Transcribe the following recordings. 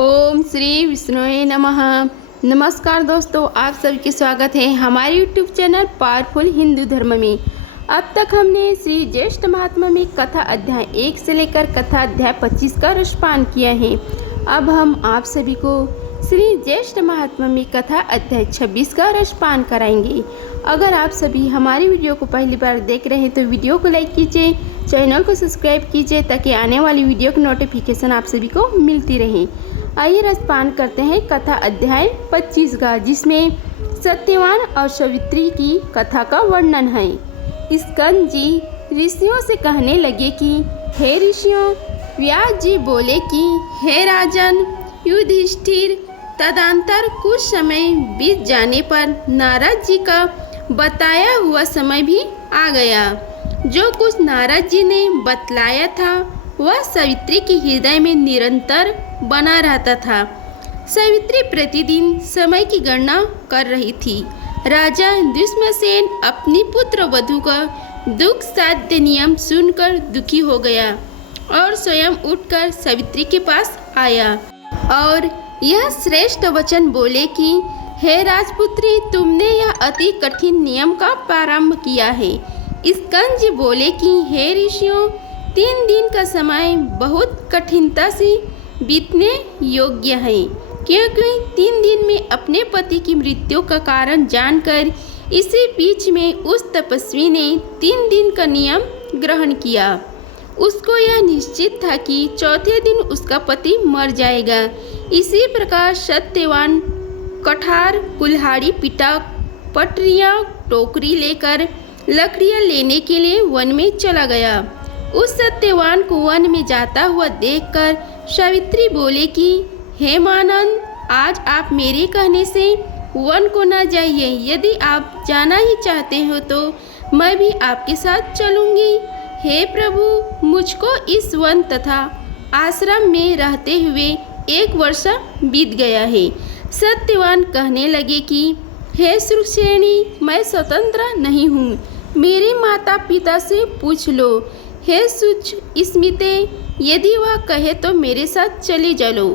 ओम श्री विष्णुवे नमः। नमस्कार दोस्तों, आप सबके स्वागत है हमारे यूट्यूब चैनल पावरफुल हिंदू धर्म में। अब तक हमने श्री ज्येष्ठ महात्मा में कथा अध्याय 1 से लेकर कथा अध्याय 25 का रसपान किया है। अब हम आप सभी को श्री ज्येष्ठ महात्मा में कथा अध्याय 26 का रसपान कराएंगे। अगर आप सभी हमारी वीडियो को पहली बार देख रहे हैं तो वीडियो को लाइक कीजिए, चैनल को सब्सक्राइब कीजिए ताकि आने वाली वीडियो की नोटिफिकेशन आप सभी को मिलती रहे। आइए रसपान करते हैं कथा अध्याय 25 का, जिसमें सत्यवान और सावित्री की कथा का वर्णन है। स्कंद जी ऋषियों से कहने लगे कि हे ऋषियों, व्यास जी बोले कि हे राजन युधिष्ठिर, तदंतर कुछ समय बीत जाने पर नारद जी का बताया हुआ समय भी आ गया। जो कुछ नारद जी ने बतलाया था वह सावित्री के हृदय में निरंतर बना रहता था। सावित्री प्रतिदिन समय की गणना कर रही थी। राजा दुष्मसेन अपनी पुत्र वधू का दुख साध्य नियम सुनकर दुखी हो गया और स्वयं उठकर सावित्री के पास आया और यह श्रेष्ठ वचन बोले कि हे राजपुत्री, तुमने यह अति कठिन नियम का प्रारंभ किया है। स्कंद जी बोले कि हे ऋषियों, 3 दिन का समय बहुत कठिनता से बीतने योग्य है, क्योंकि 3 दिन में अपने पति की मृत्यु का कारण जानकर इसी बीच में उस तपस्वी ने 3 दिन का नियम ग्रहण किया। उसको यह निश्चित था कि चौथे दिन उसका पति मर जाएगा। इसी प्रकार सत्यवान कठार, कुल्हाड़ी, पिटा, पटरियाँ, टोकरी लेकर लकड़ियाँ लेने के लिए वन में चला गया। उस सत्यवान को वन में जाता हुआ देखकर सावित्री बोले कि हे मानंद, आज आप मेरे कहने से वन को न जाइए। यदि आप जाना ही चाहते हो तो मैं भी आपके साथ चलूँगी। हे प्रभु, मुझको इस वन तथा आश्रम में रहते हुए 1 वर्ष बीत गया है। सत्यवान कहने लगे कि हे सुरसेनी, मैं स्वतंत्र नहीं हूँ, मेरे माता पिता से पूछ लो। हे सुच स्मिते, यदि वह कहे तो मेरे साथ चले चलो।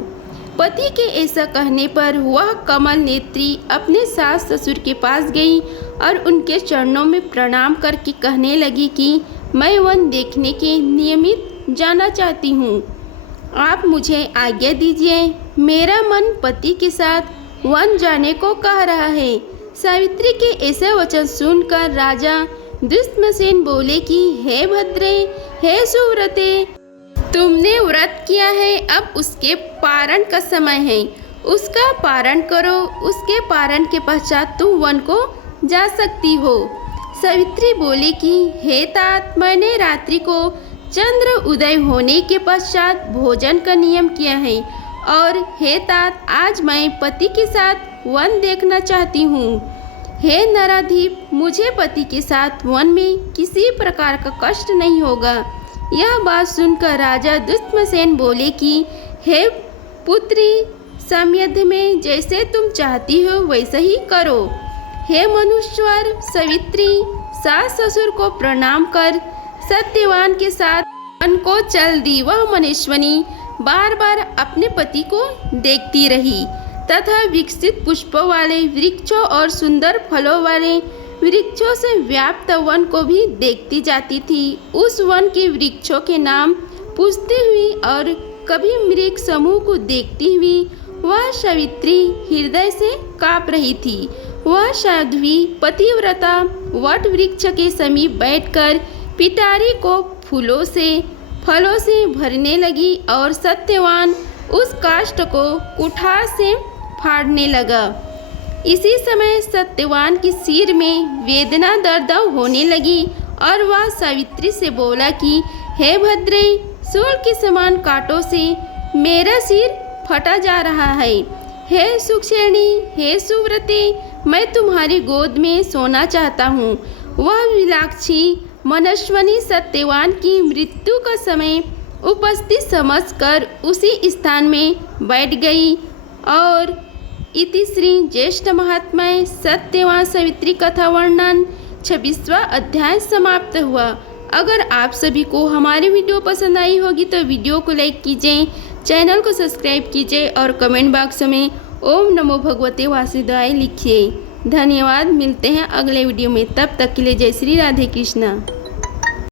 पति के ऐसा कहने पर वह कमल नेत्री अपने सास ससुर के पास गई और उनके चरणों में प्रणाम करके कहने लगी कि मैं वन देखने के नियमित जाना चाहती हूँ। आप मुझे आज्ञा दीजिए, मेरा मन पति के साथ वन जाने को कह रहा है। सावित्री के ऐसे वचन सुनकर राजा दुष्मसेन बोले कि हे भद्रे, हे सुव्रते, तुमने व्रत किया है, अब उसके पारण का समय है। उसका पारण करो, उसके पारण के पश्चात तुम वन को जा सकती हो। सावित्री बोली कि हे तात, मैंने रात्रि को चंद्र उदय होने के पश्चात भोजन का नियम किया है और हे तात, आज मैं पति के साथ वन देखना चाहती हूँ। हे नराधीप, मुझे पति के साथ वन में किसी प्रकार का कष्ट नहीं होगा। यह बात सुनकर राजा दुष्मसेन बोले कि हे पुत्री, समयध में जैसे तुम चाहती हो वैसा ही करो। हे मनुष्वर, सावित्री सास ससुर को प्रणाम कर सत्यवान के साथ वन को चल दी। वह मनुष्यनी बार बार अपने पति को देखती रही तथा विकसित पुष्पों वाले वृक्षों और सुंदर फलों वाले वृक्षों से व्याप्त वन को भी देखती जाती थी। उस वन के वृक्षों के नाम पूछती हुई और कभी मृग समूह को देखती हुई वह सावित्री हृदय से काँप रही थी। वह साध्वी पतिव्रता वट वृक्ष के समीप बैठकर पिटारी को फलों से भरने लगी और सत्यवान उस काष्ठ को कुठार से फाड़ने लगा। इसी समय सत्यवान के सिर में वेदना दर्द होने लगी और वह सावित्री से बोला कि हे भद्रे, सूल के समान कांटों से मेरा सिर फटा जा रहा है। हे सुक्षेणी, हे सुव्रते, मैं तुम्हारी गोद में सोना चाहता हूँ। वह विलाक्षी मनस्वनी सत्यवान की मृत्यु का समय उपस्थित समझकर उसी स्थान में बैठ गई और इति श्री ज्येष्ठ महात्म्य सत्यवान सावित्री कथा वर्णन 26वां अध्याय समाप्त हुआ। अगर आप सभी को हमारी वीडियो पसंद आई होगी तो वीडियो को लाइक कीजिए, चैनल को सब्सक्राइब कीजिए और कमेंट बॉक्स में ओम नमो भगवते वासुदेवाय लिखिए। धन्यवाद। मिलते हैं अगले वीडियो में, तब तक के लिए जय श्री राधे कृष्णा।